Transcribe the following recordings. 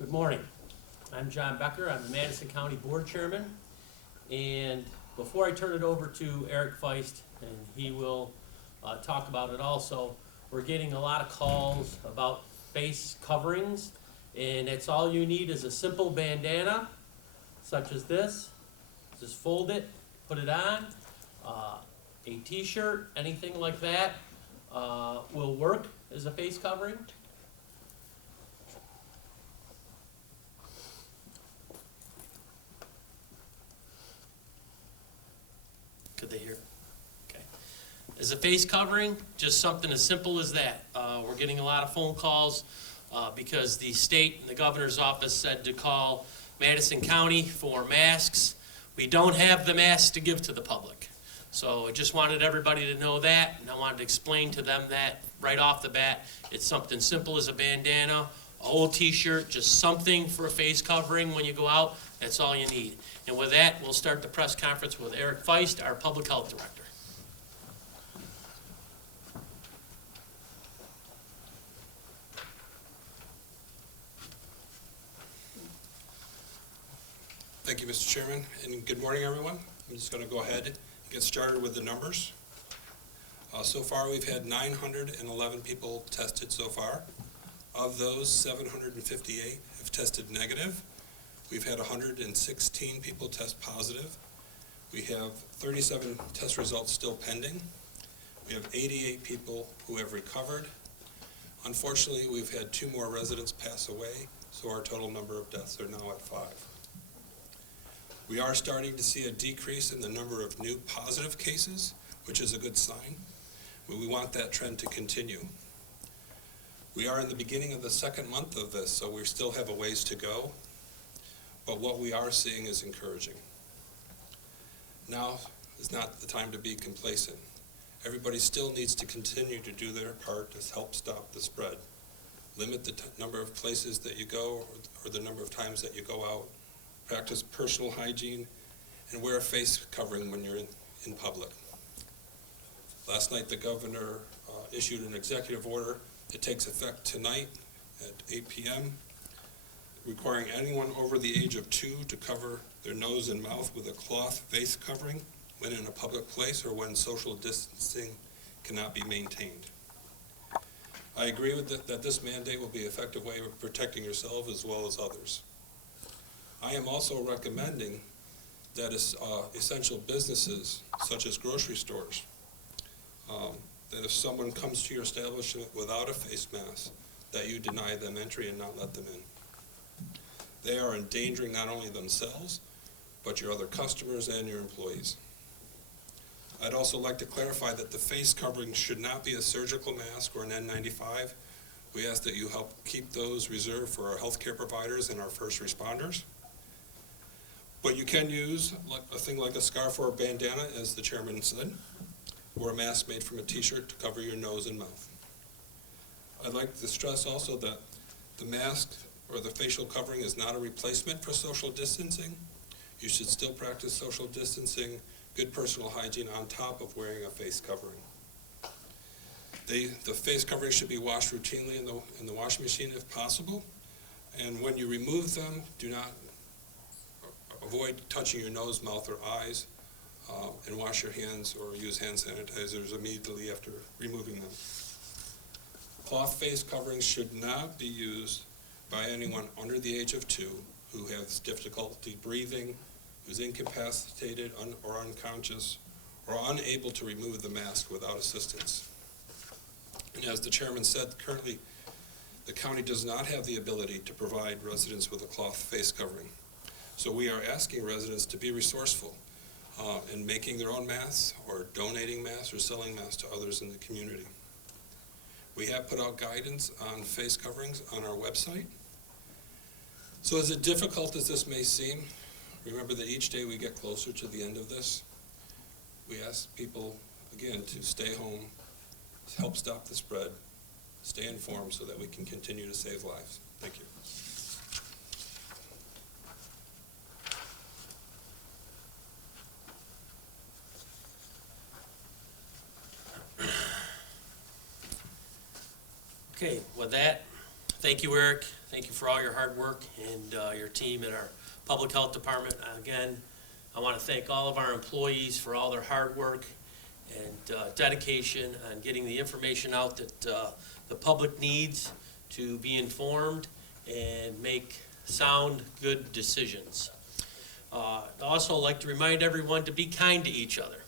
Good morning. I'm John Becker. I'm the Madison County Board Chairman. And before I turn it over to Eric Faisst, and he will talk about it also, we're getting a lot of calls about face coverings. And it's all you need is a simple bandana, such as this. Just fold it, put it on. A t-shirt, anything like that will work as a face covering. Could they hear? Okay. As a face covering, just something as simple as that. We're getting a lot of phone calls because the state and the governor's office said to call Madison County for masks. We don't have the masks to give to the public. So I just wanted everybody to know that, and I wanted to explain to them that right off the bat. It's something simple as a bandana, a old t-shirt, just something for a face covering when you go out. That's all you need. And with that, we'll start the press conference with Eric Faisst, our Public Health Director. Thank you, Mr. Chairman, and good morning, everyone. I'm just going to go ahead and get started with the numbers. So far, we've had 911 people tested so far. Of those, 758 have tested negative. We've had 116 people test positive. We have 37 test results still pending. We have 88 people who have recovered. Unfortunately, we've had 2 more residents pass away, so our total number of deaths are now at 5. We are starting to see a decrease in the number of new positive cases, which is a good sign. We want that trend to continue. We are in the beginning of the second month of this, so we still have a ways to go. But what we are seeing is encouraging. Now is not the time to be complacent. Everybody still needs to continue to do their part to help stop the spread. Limit the number of places that you go or the number of times that you go out. Practice personal hygiene, and wear a face covering when you're in public. Last night, the governor issued an executive order. It takes effect tonight at 8 p.m., requiring anyone over the age of 2 to cover their nose and mouth with a cloth face covering when in a public place or when social distancing cannot be maintained. I agree with that this mandate will be an effective way of protecting yourself as well as others. I am also recommending that essential businesses, such as grocery stores, that if someone comes to your establishment without a face mask, that you deny them entry and not let them in. They are endangering not only themselves, but your other customers and your employees. I'd also like to clarify that the face covering should not be a surgical mask or an N95. We ask that you help keep those reserved for our healthcare providers and our first responders. But you can use a thing like a scarf or a bandana, as the chairman said, or a mask made from a t-shirt to cover your nose and mouth. I'd like to stress also that the mask or the facial covering is not a replacement for social distancing. You should still practice social distancing, good personal hygiene on top of wearing a face covering. The face covering should be washed routinely in the washing machine if possible. And when you remove them, do not avoid touching your nose, mouth, or eyes, and wash your hands or use hand sanitizers immediately after removing them. Cloth face coverings should not be used by anyone under the age of 2 who has difficulty breathing, who's incapacitated or unconscious, or unable to remove the mask without assistance. And as the chairman said, currently the county does not have the ability to provide residents with a cloth face covering. So we are asking residents to be resourceful in making their own masks or donating masks or selling masks to others in the community. We have put out guidance on face coverings on our website. So as difficult as this may seem, remember that each day we get closer to the end of this. We ask people, again, to stay home, help stop the spread, stay informed so that we can continue to save lives. Thank you. Okay, with that, Thank you, Eric. Thank you for all your hard work and your team at our Public Health Department. Again, I want to thank all of our employees for all their hard work and dedication on getting the information out that the public needs to be informed and make sound, good decisions. I'd also like to remind everyone to be kind to each other.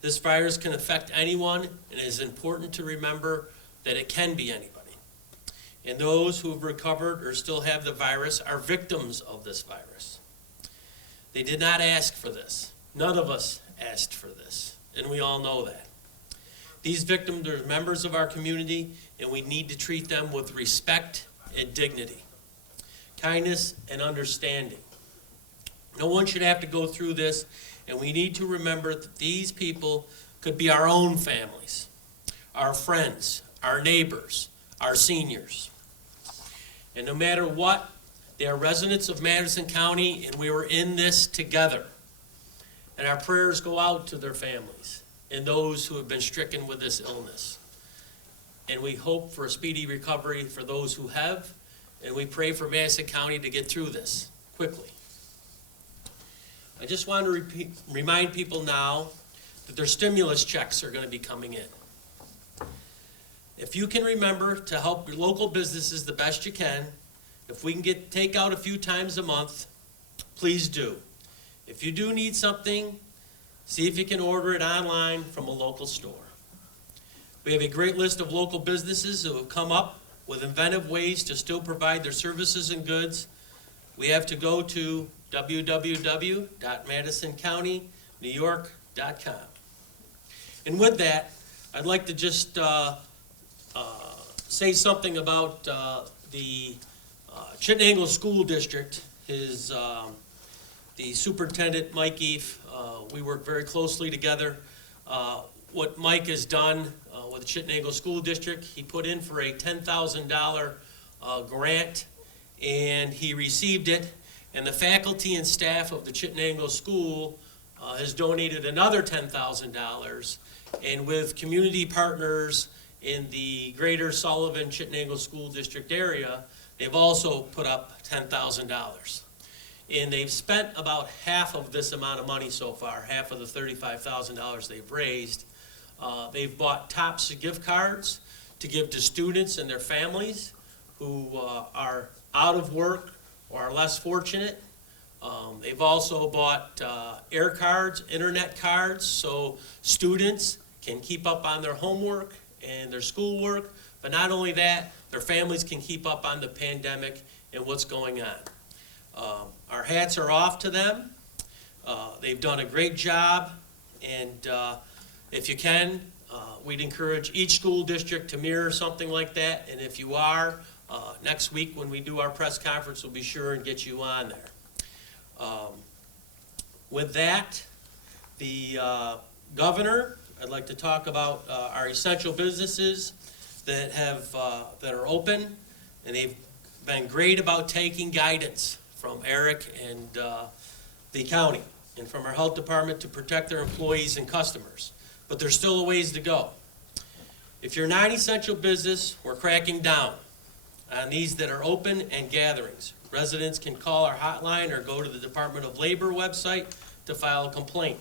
This virus can affect anyone, and it is important to remember that it can be anybody. And those who have recovered or still have the virus are victims of this virus. They did not ask for this. None of us asked for this, and we all know that. These victims are members of our community, and we need to treat them with respect and dignity, kindness and understanding. No one should have to go through this, and we need to remember that these people could be our own families, our friends, our neighbors, our seniors. And no matter what, they are residents of Madison County, and we were in this together. And our prayers go out to their families and those who have been stricken with this illness. And we hope for a speedy recovery for those who have, and we pray for Madison County to get through this quickly. I just want to remind people now that their stimulus checks are going to be coming in. If you can remember to help your local businesses the best you can, if we can take out a few times a month, please do. If you do need something, see if you can order it online from a local store. We have a great list of local businesses who have come up with inventive ways to still provide their services and goods. We have to go to www.madisoncounty.newyork.com. And with that, I'd like to just say something about the Chittenango School District. The superintendent, Mike Eef, we work very closely together. What Mike has done with the Chittenango School District, he put in for a $10,000 grant, and he received it. And the faculty and staff of the Chittenango School has donated another $10,000. And with community partners in the greater Sullivan Chittenango School District area, they've also put up $10,000. And they've spent about half of this amount of money so far, half of the $35,000 they've raised. They've bought TOPS gift cards to give to students and their families who are out of work or are less fortunate. They've also bought air cards, internet cards, so students can keep up on their homework and their schoolwork, but not only that, their families can keep up on the pandemic and what's going on. Our hats are off to them. They've done a great job, and if you can, we'd encourage each school district to mirror something like that, and if you are, next week when we do our press conference, we'll be sure and get you on there. With that, the governor, I'd like to talk about our essential businesses that are open, and they've been great about taking guidance from Eric and the county and from our health department to protect their employees and customers. But there's still a ways to go. If you're not an essential business, we're cracking down on these that are open and gatherings. Residents can call our hotline or go to the Department of Labor website to file a complaint.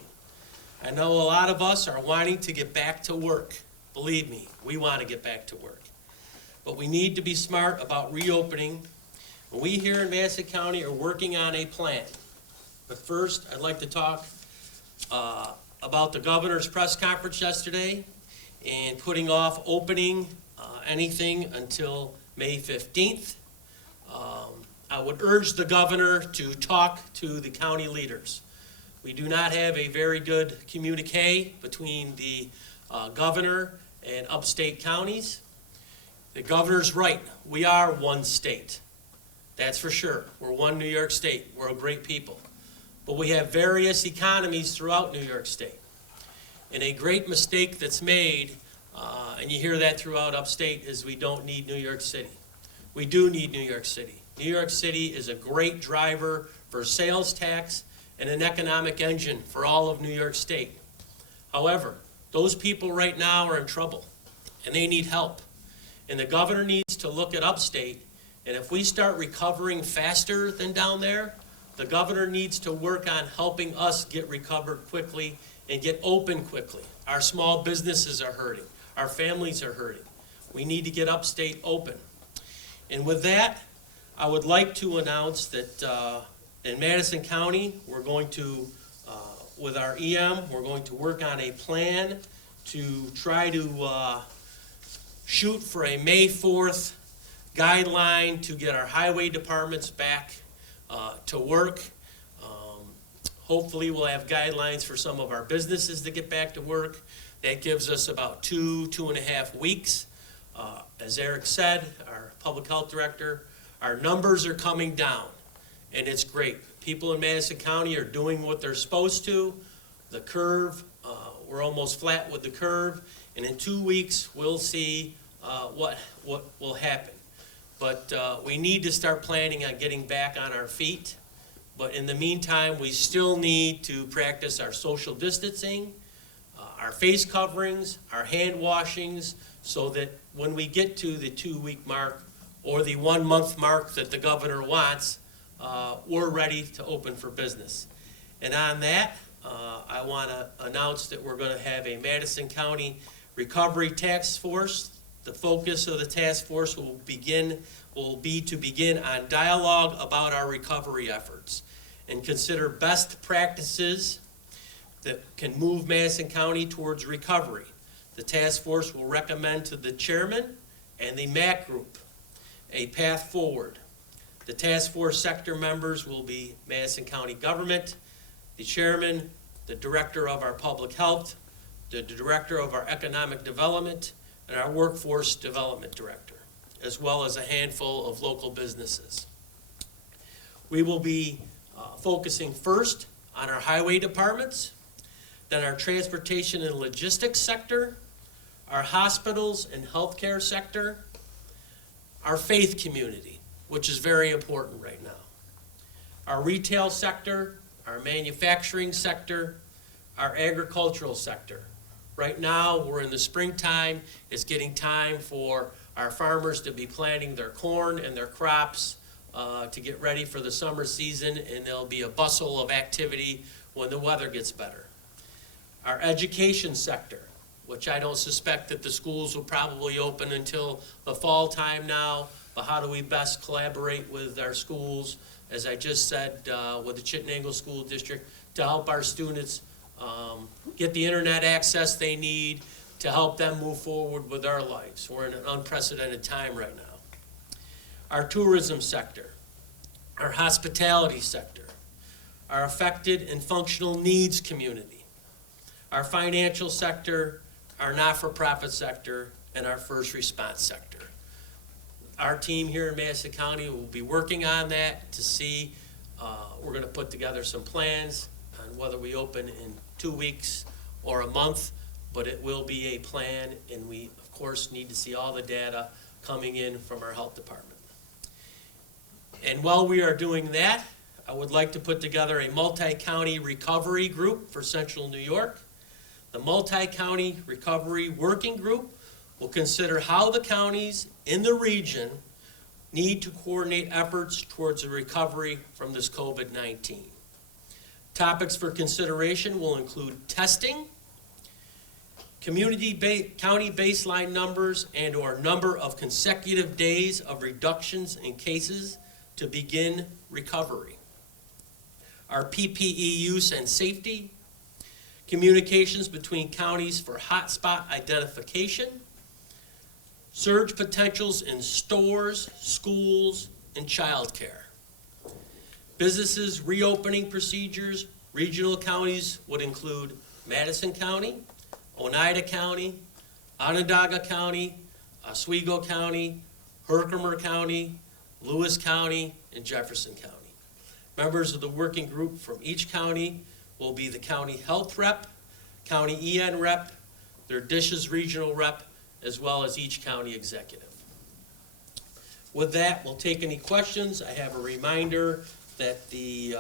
I know a lot of us are wanting to get back to work. Believe me, we want to get back to work. But we need to be smart about reopening. We here in Madison County are working on a plan. But first, I'd like to talk about the governor's press conference yesterday and putting off opening anything until May 15th. I would urge the governor to talk to the county leaders. We do not have a very good communique between the governor and upstate counties. The governor's right. We are one state. That's for sure. We're one New York State. We're a great people. But we have various economies throughout New York State. And a great mistake that's made, and you hear that throughout upstate, is we don't need New York City. We do need New York City. New York City is a great driver for sales tax and an economic engine for all of New York State. However, those people right now are in trouble, and they need help. And the governor needs to look at upstate, and if we start recovering faster than down there, the governor needs to work on helping us get recovered quickly and get open quickly. Our small businesses are hurting. Our families are hurting. We need to get upstate open. And with that, I would like to announce that in Madison County, we're going to, with our EM, we're going to work on a plan to try to shoot for a May 4th guideline to get our highway departments back to work. Hopefully we'll have guidelines for some of our businesses to get back to work. That gives us about 2.5 weeks. As Eric said, our public health director, our numbers are coming down, and it's great. People in Madison County are doing what they're supposed to. The curve, we're almost flat with the curve, and in 2 weeks we'll see what will happen. But we need to start planning on getting back on our feet. But in the meantime, we still need to practice our social distancing, our face coverings, our hand washings, so that when we get to the 2-week mark or the 1-month mark that the governor wants, we're ready to open for business. And on that, I want to announce that we're going to have a Madison County Recovery Task Force. The focus of the task force will be to begin on dialogue about our recovery efforts and consider best practices that can move Madison County towards recovery. The task force will recommend to the chairman and the MAC group a path forward. The task force sector members will be Madison County government, the chairman, the director of our public health, the director of our economic development, and our workforce development director, as well as a handful of local businesses. We will be focusing first on our highway departments, then our transportation and logistics sector, our hospitals and healthcare sector, our faith community, which is very important right now, our retail sector, our manufacturing sector, our agricultural sector. Right now, we're in the springtime. It's getting time for our farmers to be planting their corn and their crops to get ready for the summer season, and there'll be a bustle of activity when the weather gets better. Our education sector, which I don't suspect that the schools will probably open until the fall time now, but how do we best collaborate with our schools, as I just said, with the Chittenango School District, to help our students get the internet access they need to help them move forward with their lives. We're in an unprecedented time right now. Our tourism sector, our hospitality sector, our affected and functional needs community, our financial sector, our not-for-profit sector, and our first response sector. Our team here in Madison County will be working on that to see, we're going to put together some plans on whether we open in 2 weeks or a month, but it will be a plan, and we, of course, need to see all the data coming in from our health department. And while we are doing that, I would like to put together a multi-county recovery group for Central New York. The multi-county recovery working group will consider how the counties in the region need to coordinate efforts towards a recovery from this COVID-19. Topics for consideration will include testing, county baseline numbers, and or number of consecutive days of reductions in cases to begin recovery, our PPE use and safety, communications between counties for hotspot identification, surge potentials in stores, schools, and childcare. Businesses reopening procedures. Regional counties would include Madison County, Oneida County, Onondaga County, Oswego County, Herkimer County, Lewis County, and Jefferson County. Members of the working group from each county will be the county health rep, county EN rep, their dishes regional rep, as well as each county executive. With that, we'll take any questions. I have a reminder that the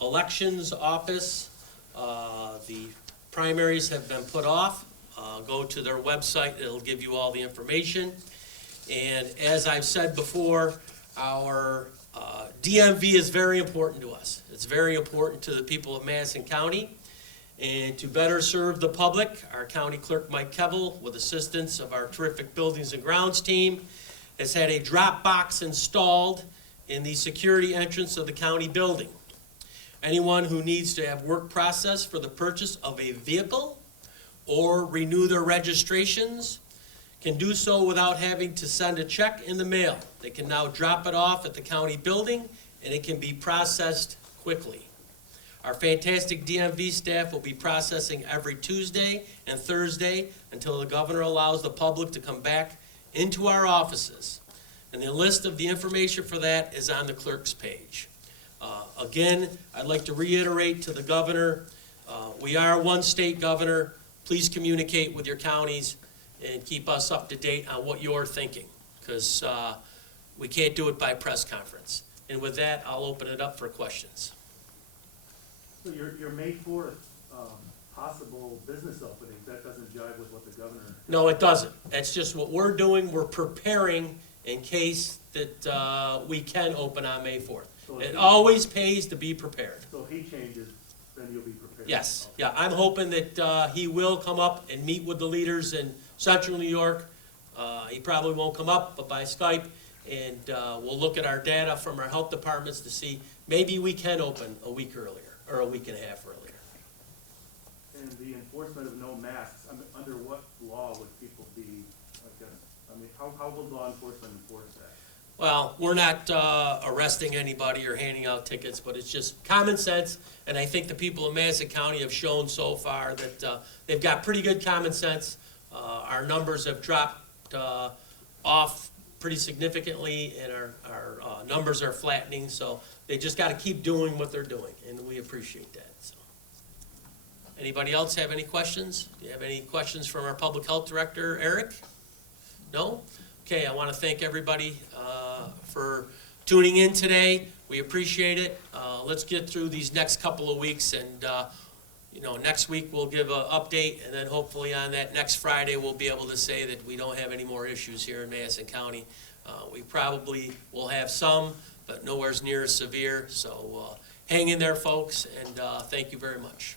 elections office, the primaries have been put off. Go to their website, it'll give you all the information. And as I've said before, our DMV is very important to us. It's very important to the people of Madison County. And to better serve the public, our county clerk, Mike Kevel, with assistance of our terrific Buildings and Grounds team, has had a drop box installed in the security entrance of the county building. Anyone who needs to have work processed for the purchase of a vehicle or renew their registrations can do so without having to send a check in the mail. They can now drop it off at the county building, and it can be processed quickly. Our fantastic DMV staff will be processing every Tuesday and Thursday until the governor allows the public to come back into our offices. And the list of the information for that is on the clerk's page. Again, I'd like to reiterate to the governor, we are one state governor. Please communicate with your counties and keep us up to date on what you're thinking, because we can't do it by press conference. And with that, I'll open it up for questions. So your May 4th possible business openings, that doesn't jive with what the governor... No, it doesn't. That's just what we're doing. We're preparing in case that we can open on May 4th. So It always pays to be prepared. So if he changes, then you'll be prepared? Yes, Okay. yeah, I'm hoping that he will come up and meet with the leaders in central New York. He probably won't come up, but by Skype, and we'll look at our data from our health departments to see maybe we can open a week earlier, or a week and a half earlier. And the enforcement of no masks, under what law would people be, how will law enforcement enforce that? Well, we're not arresting anybody or handing out tickets, but it's just common sense, and I think the people of Madison County have shown so far that they've got pretty good common sense. Our numbers have dropped off pretty significantly, and our numbers are flattening, so they just got to keep doing what they're doing, and we appreciate that. So, anybody else have any questions? Do you have any questions from our Public Health Director, Eric? No? Okay, I want to thank everybody for tuning in today. We appreciate it. Let's get through these next couple of weeks, and next week we'll give an update, and then hopefully on that next Friday we'll be able to say that we don't have any more issues here in Madison County. We probably will have some, but nowhere near as severe. So hang in there, folks, and thank you very much.